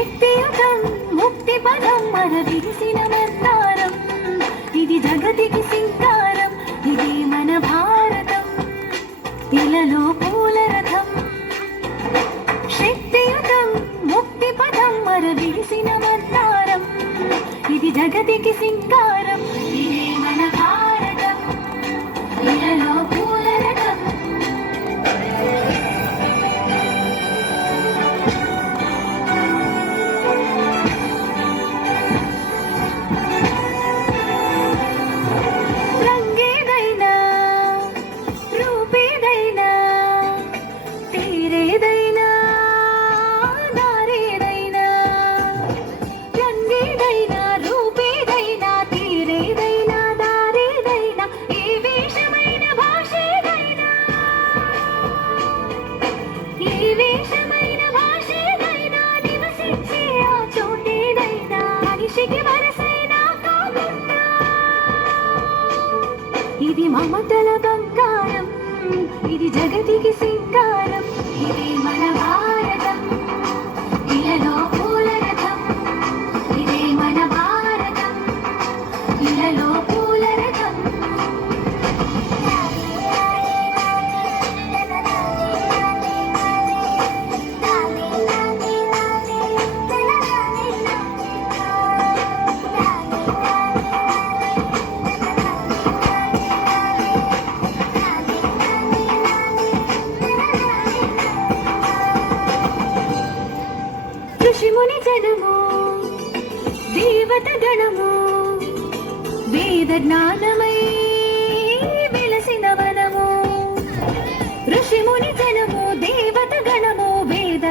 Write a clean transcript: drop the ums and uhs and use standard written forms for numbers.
శక్తియుతం ముక్తి పదం మరదిరిసిన మందారం, ఇది జగతికి సింగారం, ఇది మన భారతం, ఇలలో పూల రథం. శక్తియుతం ముక్తి పదం మరదిరిసిన మందారం, ఇది జగతికి సింగారం, ఇది మన భారతం, ఇలలో పూల రథం. ఇది మమతల బంగారం, ఇది జగతికి సింగారం, ఇది మన భారతం, ఇలలో పూల రథం, ఇది మన భారతం, ఇలలో పూల రథం. ఋషిముని జనము దేవత గణము, వేద జ్ఞానమై వెలసిన వనము. ఋషిముని జనము దేవత గణము, వేద